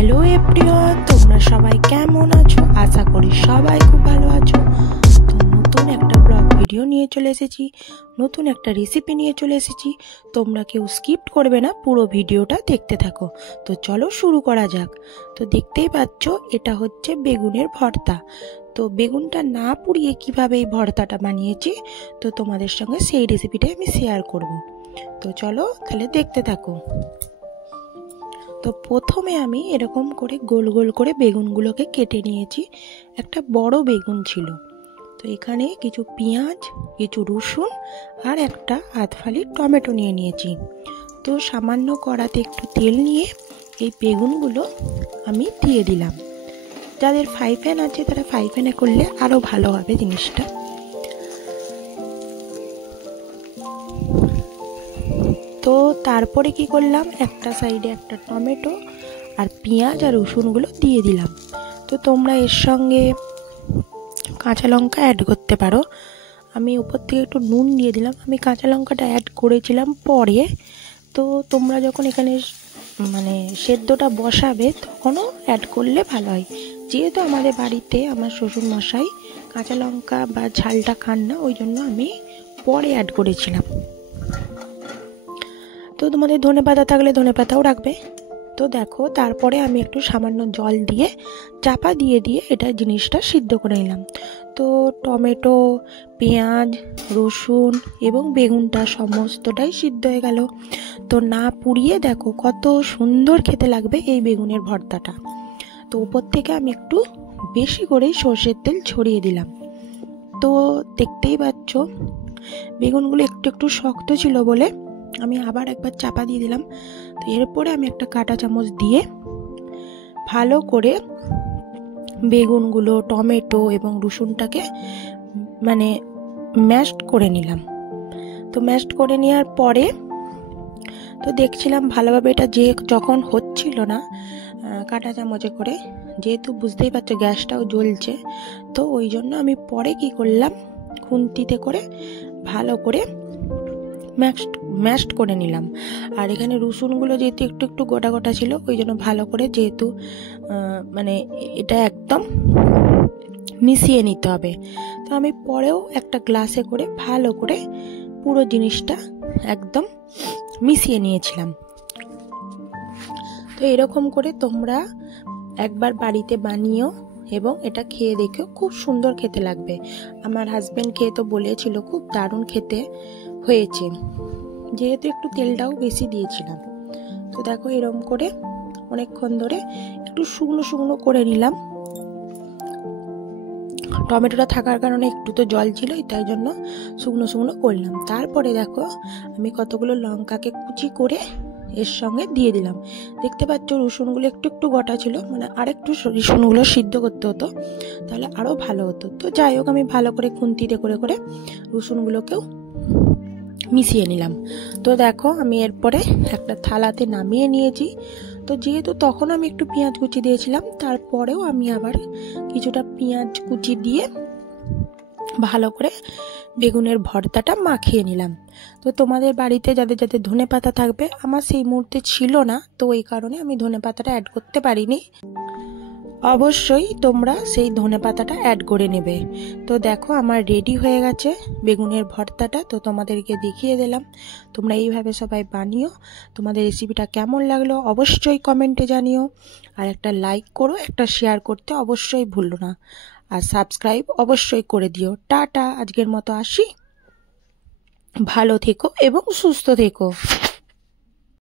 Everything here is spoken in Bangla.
হ্যালো এভরিওয়ান, তোমরা সবাই কেমন আছো? আশা করি সবাই খুব ভালো আছো। তো নতুন একটা ব্লগ ভিডিও নিয়ে চলে এসেছি, নতুন একটা রেসিপি নিয়ে চলে এসেছি। তোমরা কেউ স্কিপ করবে না, পুরো ভিডিওটা দেখতে থাকো। তো চলো শুরু করা যাক। তো দেখতেই পাচ্ছ, এটা হচ্ছে বেগুনের ভর্তা। তো বেগুনটা না পুড়িয়ে কিভাবে এই ভর্তাটা বানিয়েছি, তো তোমাদের সঙ্গে সেই রেসিপিটাই আমি শেয়ার করব। তো চলো তাহলে দেখতে থাকো। তো প্রথমে আমি এরকম করে গোল গোল করে বেগুনগুলোকে কেটে নিয়েছি। একটা বড় বেগুন ছিল। তো এখানে কিছু পেঁয়াজ, কিছু রসুন আর একটা আধ ফালি টমেটো নিয়ে নিয়েছি। তো সামান্য কড়াতে একটু তেল নিয়ে এই বেগুনগুলো আমি দিয়ে দিলাম। যাদের ফ্রাই প্যান আছে তারা ফ্রাই প্যানে করলে আরও ভালো হবে জিনিসটা। তো তারপরে কি করলাম, একটা সাইডে একটা টমেটো আর পেঁয়াজ আর রসুনগুলো দিয়ে দিলাম। তো তোমরা এর সঙ্গে কাঁচা লঙ্কা অ্যাড করতে পারো। আমি উপর থেকে একটু নুন দিয়ে দিলাম। আমি কাঁচা লঙ্কাটা অ্যাড করেছিলাম পরে। তো তোমরা যখন এখানে সেদ্ধটা বসাবে তখনও অ্যাড করলে ভালো হয়। যেহেতু আমাদের বাড়িতে আমার শ্বশুর মশাই কাঁচা লঙ্কা বা ঝালটা খান না, ওই জন্য আমি পরে অ্যাড করেছিলাম। তো তোমাদের ধনেপাতা থাকলে ধনেপাতাও রাখবে। তো দেখো, তারপরে আমি একটু সামান্য জল দিয়ে চাপা দিয়ে এটা জিনিসটা সিদ্ধ করে নিলাম। তো টমেটো, পেঁয়াজ, রসুন এবং বেগুনটা সমস্তটাই সিদ্ধ হয়ে গেল। তো না পুড়িয়ে দেখো কত সুন্দর খেতে লাগবে এই বেগুনের ভর্তাটা। তো উপর থেকে আমি একটু বেশি করেই সর্ষের তেল ছড়িয়ে দিলাম। তো দেখতেই পাচ্ছ, বেগুনগুলো একটু একটু শক্ত ছিল বলে আমি আবার একবার চাপা দিয়ে দিলাম। তো এরপরে আমি একটা কাঁটা চামচ দিয়ে ভালো করে বেগুনগুলো, টমেটো এবং রসুনটাকে ম্যাশড করে নিলাম। তো ম্যাশড করে নেওয়ার পরে তো দেখছিলাম ভালোভাবে এটা যখন হচ্ছিল না কাঁটা চামচে করে, যেহেতু বুঝতেই পারছো গ্যাসটাও জ্বলছে, তো ওই জন্য আমি পরে কি করলাম, খুন্তিতে করে ভালো করে ম্যাশড করে নিলাম। আর এখানে রসুনগুলো যেহেতু একটু একটু গোটা গোটা ছিল, ওই জন্য ভালো করে যেহেতু এটা একদম মিশিয়ে নিতে হবে। তো আমি পরেও একটা গ্লাসে করে ভালো করে পুরো জিনিসটা একদম মিশিয়ে নিয়েছিলাম। তো এরকম করে তোমরা একবার বাড়িতে বানিও এবং এটা খেয়ে দেখো, খুব সুন্দর খেতে লাগবে। আমার হাজবেন্ড খেয়ে তো বলেছিল খুব দারুণ খেতে হয়েছে, যেহেতু একটু তেলটাও বেশি দিয়েছিলাম। তো দেখো এরকম করে অনেকক্ষণ ধরে একটু শুকনো শুকনো করে নিলাম। টমেটোটা থাকার কারণে একটু তো জল ছিল, তাই জন্য শুকনো শুকনো করলাম। তারপরে দেখো আমি কতগুলো লঙ্কাকে কুচি করে এর সঙ্গে দিয়ে দিলাম। দেখতে পাচ্ছ রসুনগুলো একটু একটু গোটা ছিল, আরেকটু রসুনগুলো সিদ্ধ করতে হতো, তাহলে আরও ভালো হতো। তো যাই হোক, আমি ভালো করে খুন্তিতে করে করে রসুনগুলোকেও মিশিয়ে নিলাম। তো দেখো আমি এরপরে একটা থালাতে নামিয়ে নিয়েছি। তো যেহেতু তখন আমি একটু পেঁয়াজ কুচি দিয়েছিলাম, তারপরেও আমি আবার কিছুটা পেঁয়াজ কুচি দিয়ে ভালো করে বেগুনের ভর্তাটা মাখিয়ে নিলাম। তো তোমাদের বাড়িতে যাদের যাদের ধনেপাতা থাকবে, আমার সেই মুহূর্তে ছিল না, তো এই কারণে আমি ধনেপাতাটা অ্যাড করতে পারিনি। অবশ্যই তোমরা সেই ধনেপাতাটা অ্যাড করে নেবে। তো দেখো আমার রেডি হয়ে গেছে বেগুনের ভর্তাটা। তো তোমাদেরকে দেখিয়ে দিলাম। তোমরা এইভাবে সবাই বানিও। তোমাদের রেসিপিটা কেমন লাগলো অবশ্যই কমেন্টে জানিও। আর একটা লাইক করো, একটা শেয়ার করতে অবশ্যই ভুলো না। আর সাবস্ক্রাইব অবশ্যই করে দিও। টাটা, আজকের মতো আসি। ভালো থেকো এবং সুস্থ থেকো।